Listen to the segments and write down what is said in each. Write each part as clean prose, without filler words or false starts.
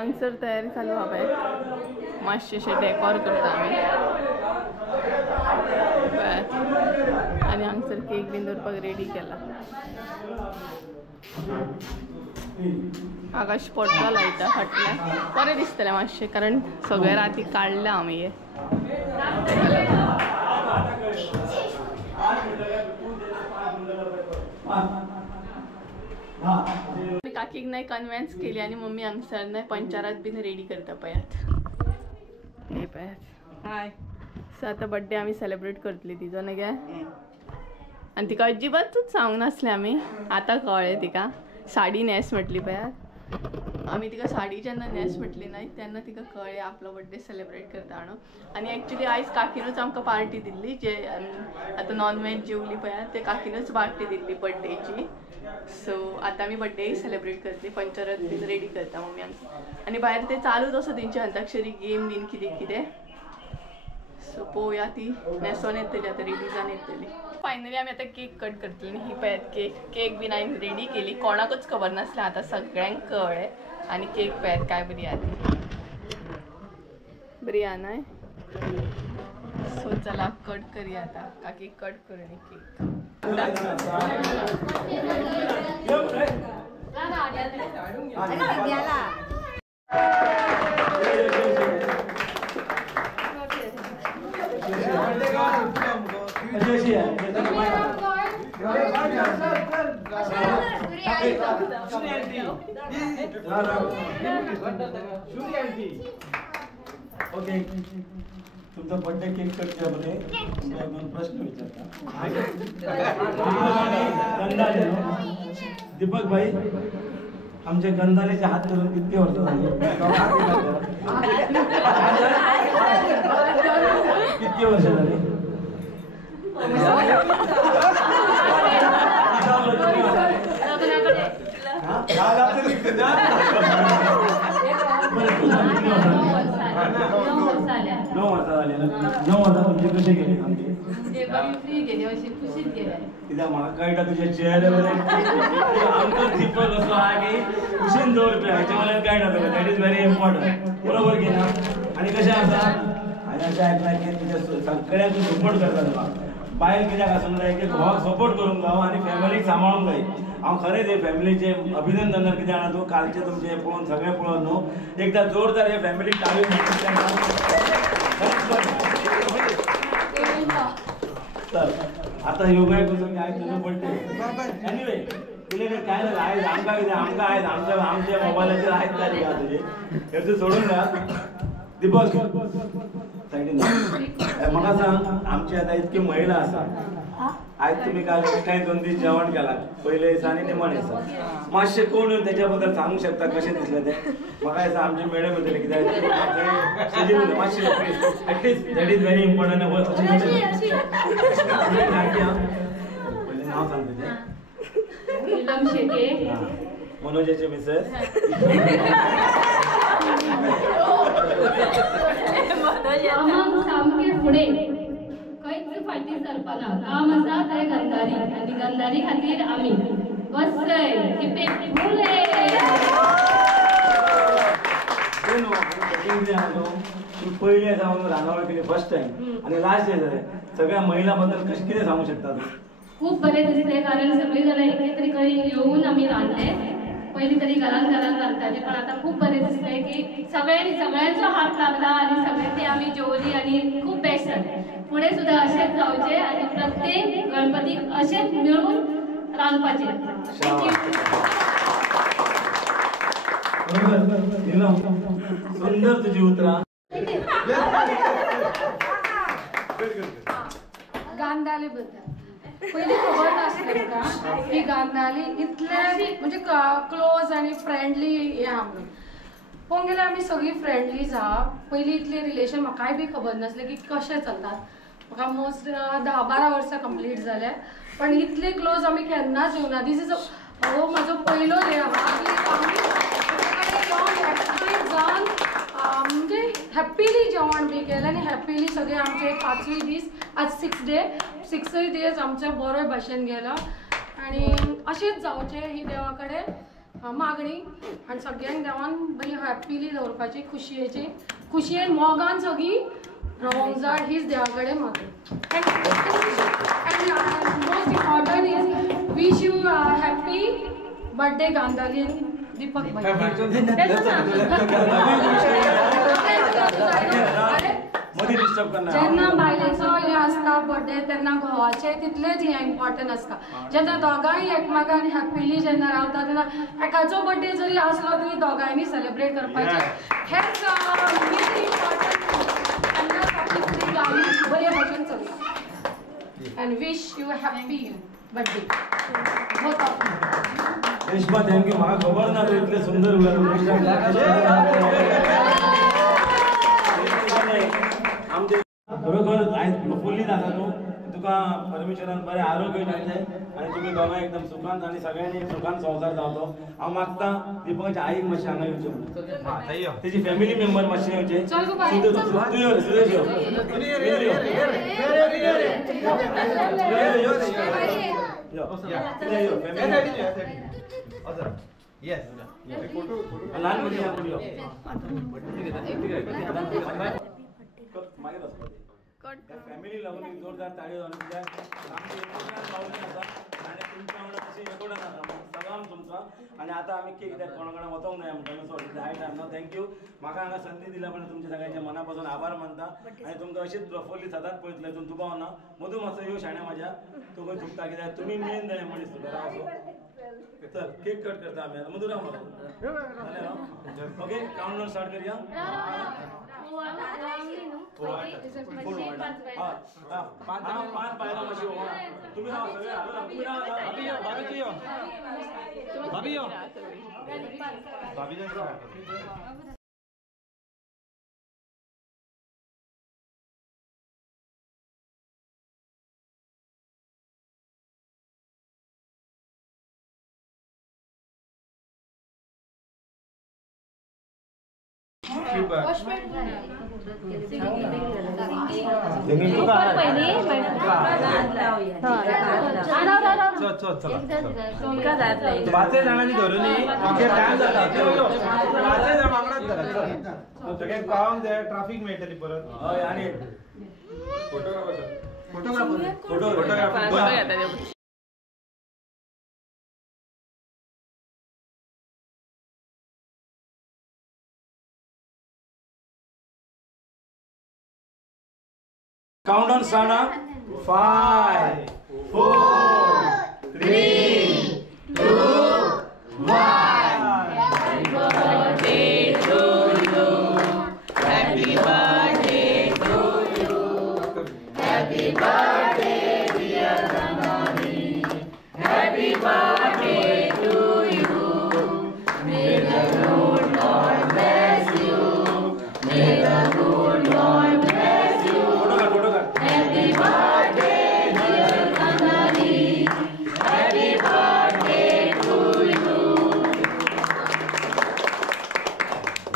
हांगसर तयारी चालू हा पळय मातशेशे डेकोर करता आमी आणि हांगसर केक बीन दवरपाक रेडी केला आकाश पडटो लायता फाटल्यान बरें दिसतलें मातशें कारण सगळे राती काडला आमी हे काकीक नाही कन्व्हिन्स केली आणि मम्मी हांगसर नाही पंचारात बीन रेडी करता पळयात हे पळयात हाय सो आतां बर्थडे आमी सेलिब्रेट करतली तिजो न्ही गे आनी तिका अजिबातूच सांगूंक नासलें आमी आतां कळ्ळें तिका साडी न्हेस म्हटली पळयात आमी तिका साडी जेन्ना न्हेस म्हटली न्हय तेन्ना तिका कळ्ळें आपलो बर्थडे सेलिब्रेट करता म्हणून आनी एक्चुली आयज काकीनूच आमकां पार्टी दिल्ली जे आतां नॉन व्हेज जेवली पळयात ते काकीनूच पार्टी दिल्ली बर्थडेची सो आतां आमी बर्थडे सेलिब्रेट करतली पंचरथ बीन रेडी करता मम्मी आनी भायर ते चालूच असो तेंची अंताक्षरी गेम बीन कितें कितें सो पळोवया ती न्हेसोन येतली आतां रेडी जावन येतली फायनली आमी आतां केक कट करतली ही पळयात केक बीन हांवें रेडी केली कोणाकूच खबर नासलें आतां सगळ्यांक कळ्ळें आनी केक पळयात काय बरी आहा ती बरी आहा न्हय सो चला कट करूया आतां काकी कट करूया केक ओके तुमचा बर्थडे केक कट केल्यामध्ये तुम्हाला प्रश्न विचारता दीपक भाई आमच्या गंधालेचे हात धरून किती वर्ष झाले किती वर्ष झाले कसे गेले कित्याक म्हाका कळटा तुज्या चेहऱ्यावर आमकां दीपक असो आहा की कुशीन दवरता हेच्या वयल्यान कळटा तुका दॅट इज व्हेरी इम्पॉर्टंट बरोबर की ना आनी कशें आसा हांवें अशें आयकलां की तुज्या सगळ्यांक सपोर्ट करता तुका बायल कित्याक आसूंक जाय की घोवाक सपोर्ट करूंक जावो आनी फॅमिलीक सांबाळूंक जाय हांव खरेंच हे फॅमिलीचे अभिनंदन कितें जाणा तूं कालचें तुमचें हें पळोवन सगळें पळोवन न्हू एकदां जोरदार हे फॅमिलीक तर आता योगाय कसं काय तुझं बर्थडे एनिवे तुला काय नाही आयज आमकां कितें आमकां आयज आमच्या मोबायलाचेर आयज तारीख आहा तुजी हें सोडून घाल दीपक सायडीन म्हाका सांग आमची आतां इतकी महिला आसा आयज तुमी काल एकठांय 2 दीस जेवण केलां पयले दिसा आनी निमणे दिसा मातशें कोण येवन तेच्या बद्दल सांगूंक शकता कशें दिसलें तें म्हाका दिसता आमचे मॅडम येतले कित्याक मातशें at least that is very important पयलें नांव सांग तुजें नीलम शेटे मनोजाचे मिसेस सामके फुडे खंयच फाटी सरपाना काम आसा थंय गंधारी आनी गंधारी खातीर आमी वसय किपे फुले पयले जावन रांगावळ केली फर्स्ट टाइम आनी लास्ट डे जालें सगळ्या महिला बद्दल कशें कितें सांगूंक शकता तूं खूब बरें दिसलें कारण सगळीं जाणां एक तरी कडेन येवन आमी रांदले पयलीं तरी घरान रांदताले पण आतां खूब बरें दिसलें की सगळ्यांचो हात लागला आनी सगळे ते आमी जेवली आनी खूब बेस्ट जालें फुडें सुद्दां अशेंच जावचें आनी प्रत्येक गणपतीक अशेंच मेळून रांदपाचें सुंदर तुजी उतरां गांधाले बद्दल पयलीं खबर नासलें म्हाका की गांधाली इतले म्हणजे क्लोज आनी फ्रेंडली हे आहा म्हणून पळोवंक गेल्यार आमी सगळीं फ्रेंडलीज आहा पयलीं इतलें रिलेशन म्हाकाय बी खबर नासलें की कशें चलतात म्हाका मोस्ट 10-12 वर्सां कंप्लीट जाल्या पण इतले क्लोज आमी केन्नाच येवना दीस इज हो म्हाजो पयलो डे आहा की आमी एकठांय जावन म्हणजे हॅप्पीली जेवण बी केलें आनी हॅप्पीली सगळे आमचे 5वी दीस आज 6 डेज आमचे बरे भाशेन गेलो आनी अशेंच जावचें ही देवा कडेन मागणी आनी सगळ्यांक देवान बरी हॅप्पीली दवरपाची खुशयेन मोगान सगळी रवंक जाय हीच देवा कडेन मागणी. Most important is wish you happy birthday गांधालीन दीपक भाई. जेन्ना बायलेचो हे आसता बर्थडे तेन्ना घोवाचे तितलेच हे इम्पॉर्टंट आसता. जेन्ना दोगांय एकमेकान हॅप्पीली जेन्ना रावता तेन्ना एकाचो बर्थडे जरी आसलो तरी दोगांयनी सेलिब्रेट करपाचे हेच मेन इम्पॉर्टंट. तेन्ना आपली फुडली गाडी बरे भशेन चलता. And wish you happy birthday both of you. Reshma thank you. म्हाका खबर ना तूं इतले सुंदर आमचे खरोखर आयज प्रफुल्लीत आसा तूं. तुका परमेश्वरान बरें आरोग्य दिवचें आनी तुमी दोगांय एकदम सुखांत आनी सगळ्यांनी सुखांत संवसार जावचो. हांव मागतां दीपकाच्या आईक मातशें हांगा येवचें म्हणून. तेजी फॅमिली मेंबर मातशे येवचे. सुदेश यो. लहान म्हणजे मागीर फॅमिली लागून एक जोरदार ताळयो आनी तुमच्या वांगडा तशी एकोडान आसा सगळ्यांक तुमचो. आनी आतां आमी केक कित्याक कोणा वचोंक जाय म्हणटा सो हाय टायम नो थँक्यू. म्हाका हांगा संदी दिल्या म्हणून तुमच्या सगळ्यांच्या मना पासून आभार मानता. आनी तुमकां अशीच प्रफुल्लीत सदांच पळयतले हितून दुबाव ना. मधू मातसो यो शाण्या म्हाज्या तूं खंय चुकता कित्याक तुमी मेन जाय मनीस तुका राव. चल केक कट करता आमी आतां. मधू राव म्हाका ओके काउंटडाउन स्टार्ट करूया. पांच बायलां मातशी तुम्ही राव सगळे भाभी यो. पाचय जाणांनी धरून सगळ्यांक पावंक जाय. ट्राफिक मेळटली परत. आणि photographer Countdown start now. 5, 4, 3, 2, 1. Happy birthday to you. Happy birthday to you. Happy birthday dear Ganani. Happy birthday to you. May the good Lord bless you. May the good Lord bless you. Happy birthday, dear Ganani. Happy birthday to you.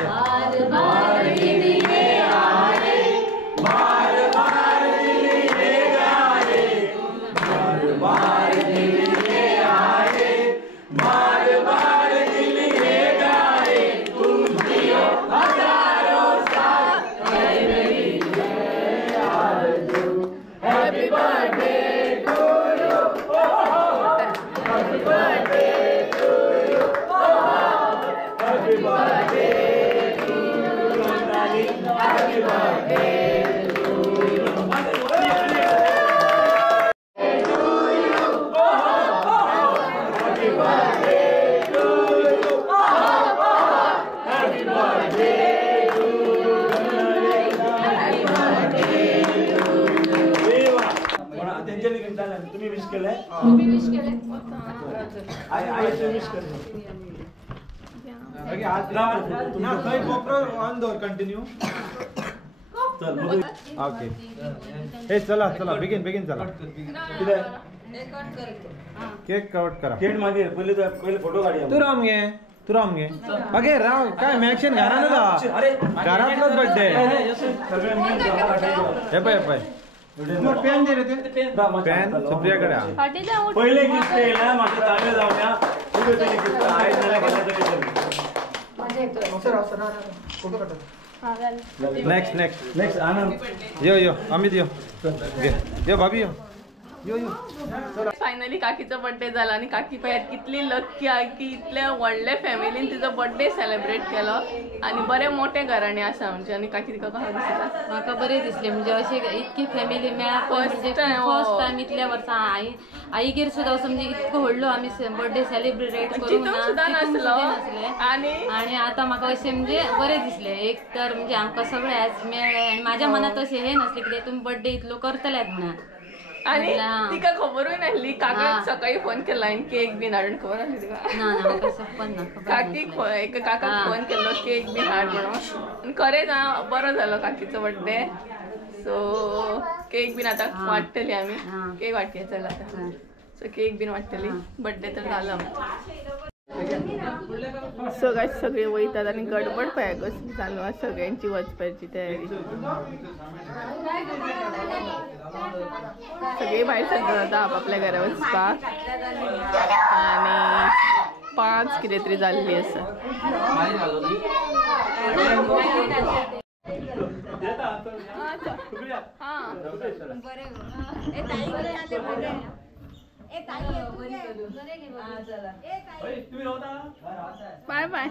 बार बार दिलिये आए, बार बार दिलिये गाए, बार बार दिलिये आए, बार बार दिलिये गाए. तुम जियो हजारों साल. Happy birthday to you. Happy birthday to you. Happy birthday to you. Happy birthday to you. Happy birthday to you. Happy birthday to you. त्यांच्यानी घेतला तुम्ही wish केलंय. तुम्ही विश केले. आईचे विश केलं. कंटिन्यू. चल ओके. हे चला चला बेगीन बेगीन चला. केक कट करा. केक मागीर पहिले फोटो काढूया. तू राम घे. अगे राव काय मॅक्शन घरानच घरातलोच बर्थडे. हे पाय पेन दे रे ते. पेन सुप्रियाकडे. पहिले गिफ्ट येयला म्हाका ताळे जावया. तुगे तरी गिफ्ट आयज जाल्यार नेक्स्ट नेक्स्ट नेक्स्ट आनंद यो यो अमित यो यो भाभी यो यो यो फायनली काकीचा बर्थडे झाला आणि काकी पळयात कितली लक्की आहे की इतल्या व्हडल्या फॅमिलीन तिचो बर्थडे सेलिब्रेट केलो आणि बरे मोठे घराणे आसा म्हणजे आणि काकी तिका कशें दिसता म्हाका बरें दिसलें म्हणजे अशी इतकी फॅमिली मेळप म्हणजे फर्स्ट टाइम इतल्या वर्सां आईगेर सुद्दां असो म्हणजे इतको व्हडलो आमी बर्थडे सेलिब्रेट करूंक चिंतूंक सुद्दां नासलो आणि आता म्हाका अशें म्हणजे बरें दिसलें एक तर म्हणजे आमकां सगळे आज मेळ्ळे आणि म्हाज्या मनात अशें हें नासलें कित्याक तुमी बर्थडे इतलो करतल्यात म्हणून आणि तिका खबरूय नासली काका सकाळी फोन केला आणि केक बीन हाडून खबर आसली तिका ना ना म्हाका सप्पन ना काकीक एका काकाक फोन केलो केक बीन हाड म्हणून आणि खरेंच बरो जालो काकीचो बर्थडे सो केक बीन आतां वाडटली आमी केक वाटया चल आतां सो केक बीन वाडटली बर्थडे तर जालो सो गायज सगळे वयतात आणि गडबड पळय कसली चालू आसा सगळ्यांची वचपाची तयारी सगळे भायर सरतात आता आपापल्या घरा वचपाक आणि 5 कितें तरी जाल्ली आसा बाय बाय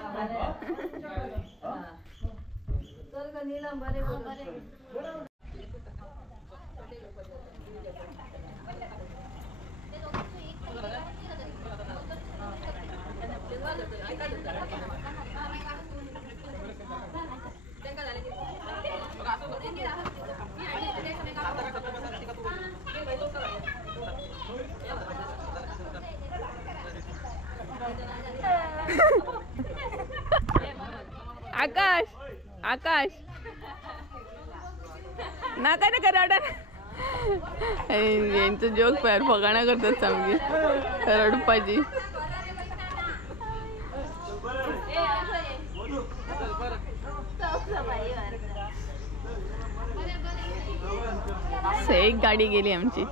आकाश आकाश नाका नाका रडा यांचं जोक पळय फकाणां करतात सामकी रडपाची एक गाडी गेली आमची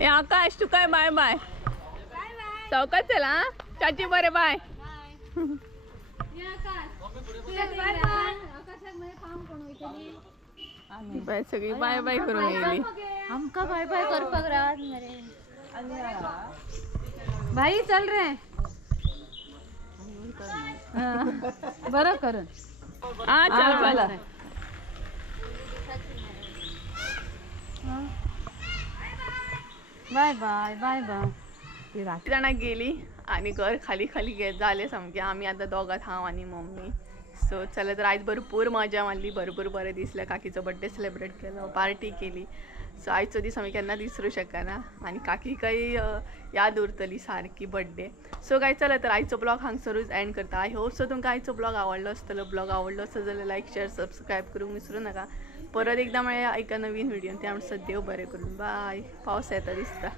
ए आकाश तू काय बाय बाय चौकात चला चाची बरे बाय बाय सगळी बाय बाय करून येयली आमका बाय बाय करपाक राहत मरे भाई चल रे बरं करून चला बाय बाय बाय बाय रात्री जाणां गेली आणि घर खाली खाली जाले सामके आमी आतां दोगात हांव आनी मम्मी सो चला तर आयज भरपूर मजा मारली भरपूर बरें दिसलें काकीचो बर्थडे सेलिब्रेट केलो पार्टी केली सो आयचो दीस आमी केन्ना विसरूं शकना आनी काकीकय याद उरतली सारकी बर्थडे सो काय चला तर आयचो ब्लॉग हांगसरूच एंड करता आय होप सो तुमकां आयचो ब्लॉग आवडलो आसतलो ब्लॉग आवडलो आसत जाल्यार लायक शेअर सबस्क्रायब करूंक विसरूं नाका परत एकदा मेळया एका नवीन व्हिडिओन ते आमचं देव बरें करून बाय पावस येता दिसता